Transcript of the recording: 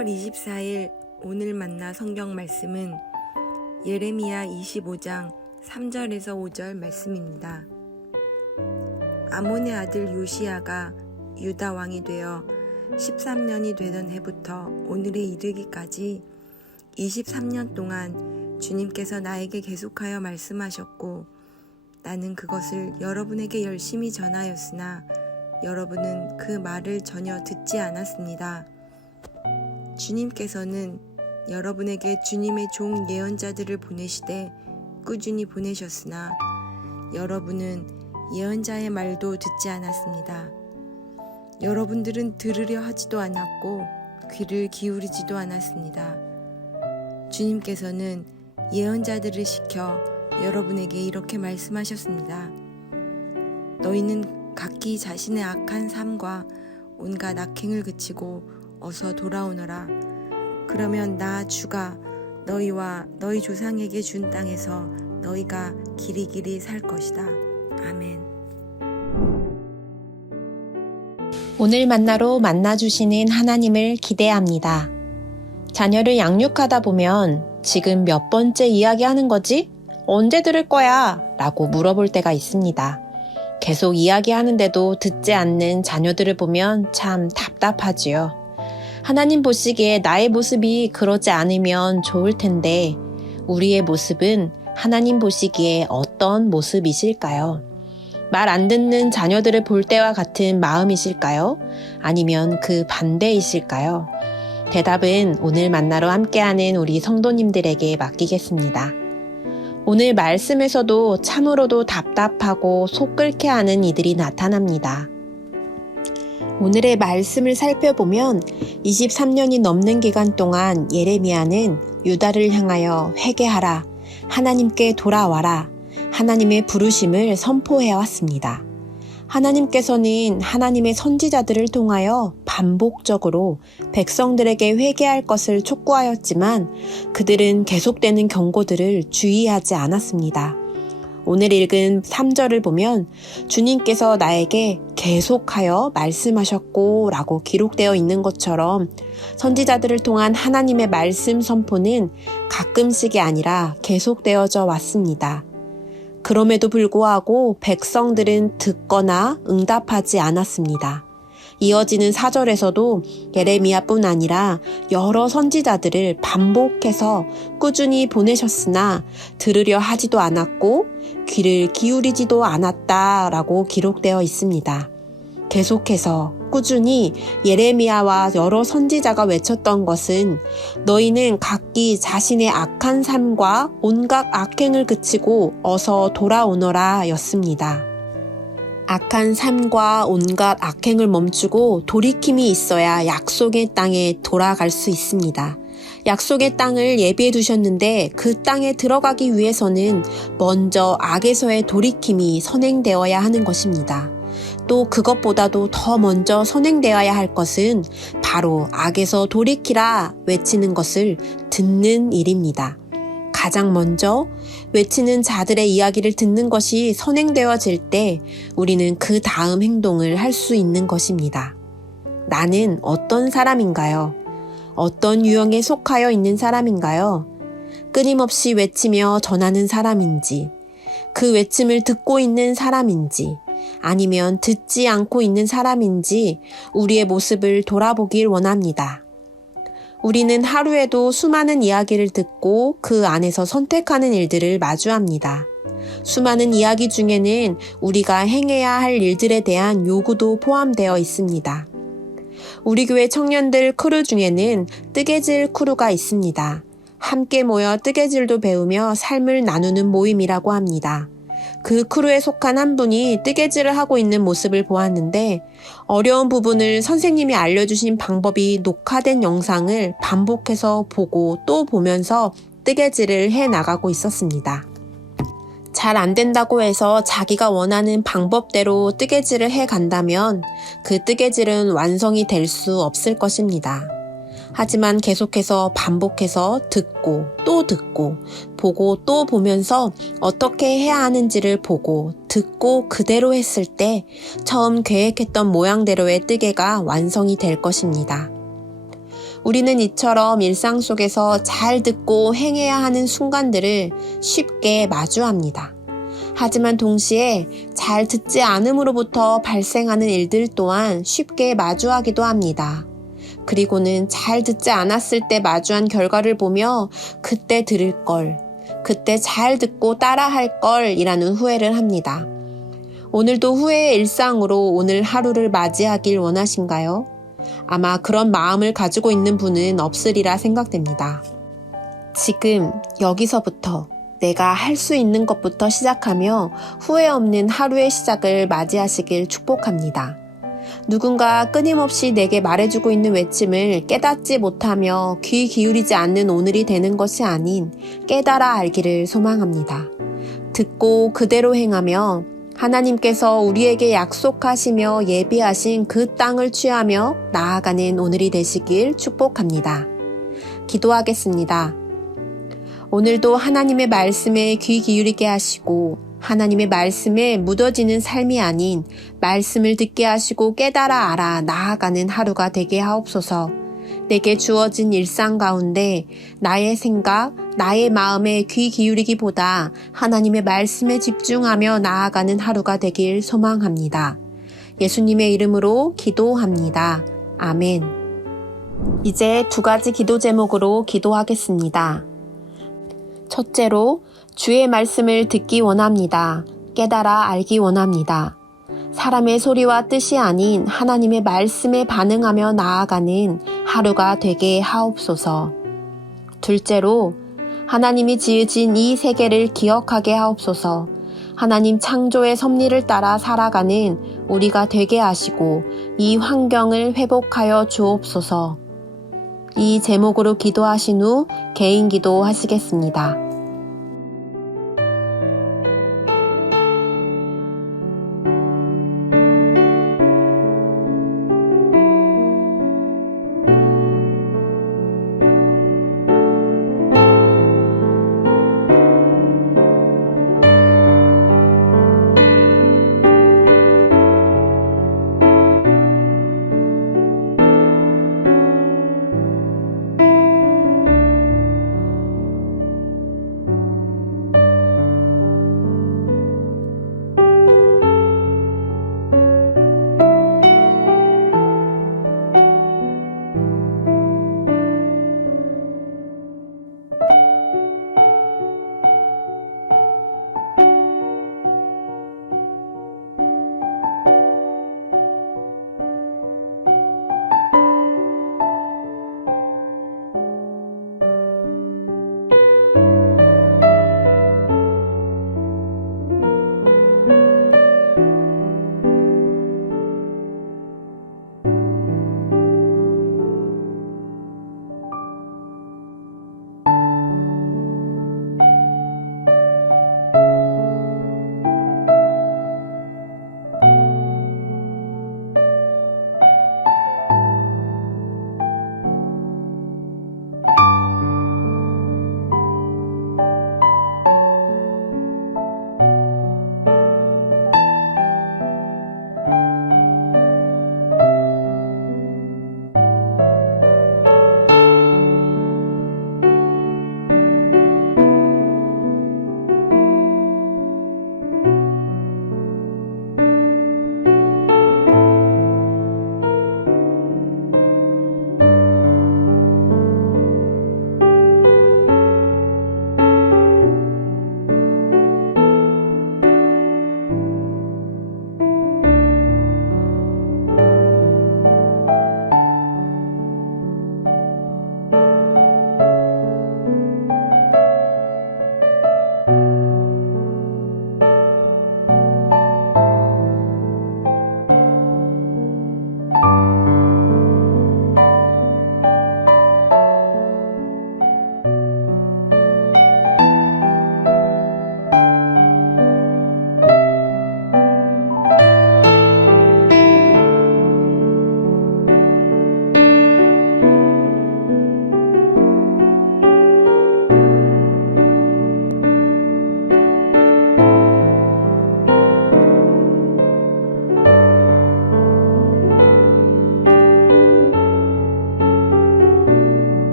10월 24일 오늘 만나 성경 말씀은 예레미야 25장 3절에서 5절 말씀입니다. 아몬의 아들 요시야가 유다 왕이 되어 13년이 되던 해부터 오늘에 이르기까지 23년 동안 주님께서 나에게 계속하여 말씀하셨고 나는 그것을 여러분에게 열심히 전하였으나 여러분은 그 말을 전혀 듣지 않았습니다. 주님께서는 여러분에게 주님의 종 예언자들을 보내시되 꾸준히 보내셨으나 여러분은 예언자의 말도 듣지 않았습니다. 여러분들은 들으려 하지도 않았고 귀를 기울이지도 않았습니다. 주님께서는 예언자들을 시켜 여러분에게 이렇게 말씀하셨습니다. 너희는 각기 자신의 악한 삶과 온갖 악행을 그치고 어서 돌아오너라. 그러면 나 주가 너희와 너희 조상에게 준 땅에서 너희가 길이길이 살 것이다. 아멘. 오늘 만나로 만나주시는 하나님을 기대합니다. 자녀를 양육하다 보면 지금 몇 번째 이야기하는 거지? 언제 들을 거야? 라고 물어볼 때가 있습니다. 계속 이야기하는데도 듣지 않는 자녀들을 보면 참 답답하지요. 하나님 보시기에 나의 모습이 그러지 않으면 좋을 텐데 우리의 모습은 하나님 보시기에 어떤 모습이실까요? 말 안 듣는 자녀들을 볼 때와 같은 마음이실까요? 아니면 그 반대이실까요? 대답은 오늘 만나러 함께하는 우리 성도님들에게 맡기겠습니다. 오늘 말씀에서도 참으로도 답답하고 속 끓게 하는 이들이 나타납니다. 오늘의 말씀을 살펴보면 23년이 넘는 기간 동안 예레미야는 유다를 향하여 회개하라, 하나님께 돌아와라, 하나님의 부르심을 선포해 왔습니다. 하나님께서는 하나님의 선지자들을 통하여 반복적으로 백성들에게 회개할 것을 촉구하였지만 그들은 계속되는 경고들을 주의하지 않았습니다. 오늘 읽은 3절을 보면 주님께서 나에게 계속하여 말씀하셨고 라고 기록되어 있는 것처럼 선지자들을 통한 하나님의 말씀 선포는 가끔씩이 아니라 계속되어져 왔습니다. 그럼에도 불구하고 백성들은 듣거나 응답하지 않았습니다. 이어지는 4절에서도 예레미야뿐 아니라 여러 선지자들을 반복해서 꾸준히 보내셨으나 들으려 하지도 않았고 귀를 기울이지도 않았다라고 기록되어 있습니다. 계속해서 꾸준히 예레미야와 여러 선지자가 외쳤던 것은 너희는 각기 자신의 악한 삶과 온갖 악행을 그치고 어서 돌아오너라 였습니다. 악한 삶과 온갖 악행을 멈추고 돌이킴이 있어야 약속의 땅에 돌아갈 수 있습니다. 약속의 땅을 예비해 두셨는데 그 땅에 들어가기 위해서는 먼저 악에서의 돌이킴이 선행되어야 하는 것입니다. 또 그것보다도 더 먼저 선행되어야 할 것은 바로 악에서 돌이키라 외치는 것을 듣는 일입니다. 가장 먼저 외치는 자들의 이야기를 듣는 것이 선행되어질 때 우리는 그 다음 행동을 할 수 있는 것입니다. 나는 어떤 사람인가요? 어떤 유형에 속하여 있는 사람인가요? 끊임없이 외치며 전하는 사람인지, 그 외침을 듣고 있는 사람인지, 아니면 듣지 않고 있는 사람인지 우리의 모습을 돌아보길 원합니다. 우리는 하루에도 수많은 이야기를 듣고 그 안에서 선택하는 일들을 마주합니다. 수많은 이야기 중에는 우리가 행해야 할 일들에 대한 요구도 포함되어 있습니다. 우리 교회 청년들 크루 중에는 뜨개질 크루가 있습니다. 함께 모여 뜨개질도 배우며 삶을 나누는 모임이라고 합니다. 그 크루에 속한 한 분이 뜨개질을 하고 있는 모습을 보았는데 어려운 부분을 선생님이 알려주신 방법이 녹화된 영상을 반복해서 보고 또 보면서 뜨개질을 해 나가고 있었습니다. 잘 안 된다고 해서 자기가 원하는 방법대로 뜨개질을 해 간다면 그 뜨개질은 완성이 될 수 없을 것입니다. 하지만 계속해서 반복해서 듣고 또 듣고 보고 또 보면서 어떻게 해야 하는지를 보고 듣고 그대로 했을 때 처음 계획했던 모양대로의 뜨개가 완성이 될 것입니다. 우리는 이처럼 일상 속에서 잘 듣고 행해야 하는 순간들을 쉽게 마주합니다. 하지만 동시에 잘 듣지 않음으로부터 발생하는 일들 또한 쉽게 마주하기도 합니다. 그리고는 잘 듣지 않았을 때 마주한 결과를 보며 그때 들을 걸, 그때 잘 듣고 따라할 걸이라는 후회를 합니다. 오늘도 후회의 일상으로 오늘 하루를 맞이하길 원하신가요? 아마 그런 마음을 가지고 있는 분은 없으리라 생각됩니다. 지금 여기서부터 내가 할 수 있는 것부터 시작하며 후회 없는 하루의 시작을 맞이하시길 축복합니다. 누군가 끊임없이 내게 말해주고 있는 외침을 깨닫지 못하며 귀 기울이지 않는 오늘이 되는 것이 아닌 깨달아 알기를 소망합니다. 듣고 그대로 행하며 하나님께서 우리에게 약속하시며 예비하신 그 땅을 취하며 나아가는 오늘이 되시길 축복합니다. 기도하겠습니다. 오늘도 하나님의 말씀에 귀 기울이게 하시고 하나님의 말씀에 묻어지는 삶이 아닌 말씀을 듣게 하시고 깨달아 알아 나아가는 하루가 되게 하옵소서. 내게 주어진 일상 가운데 나의 생각, 나의 마음에 귀 기울이기보다 하나님의 말씀에 집중하며 나아가는 하루가 되길 소망합니다. 예수님의 이름으로 기도합니다. 아멘. 이제 2가지 기도 제목으로 기도하겠습니다. 첫째로, 주의 말씀을 듣기 원합니다. 깨달아 알기 원합니다. 사람의 소리와 뜻이 아닌 하나님의 말씀에 반응하며 나아가는 하루가 되게 하옵소서. 둘째로, 하나님이 지으신 이 세계를 기억하게 하옵소서. 하나님 창조의 섭리를 따라 살아가는 우리가 되게 하시고 이 환경을 회복하여 주옵소서. 이 제목으로 기도하신 후 개인 기도 하시겠습니다.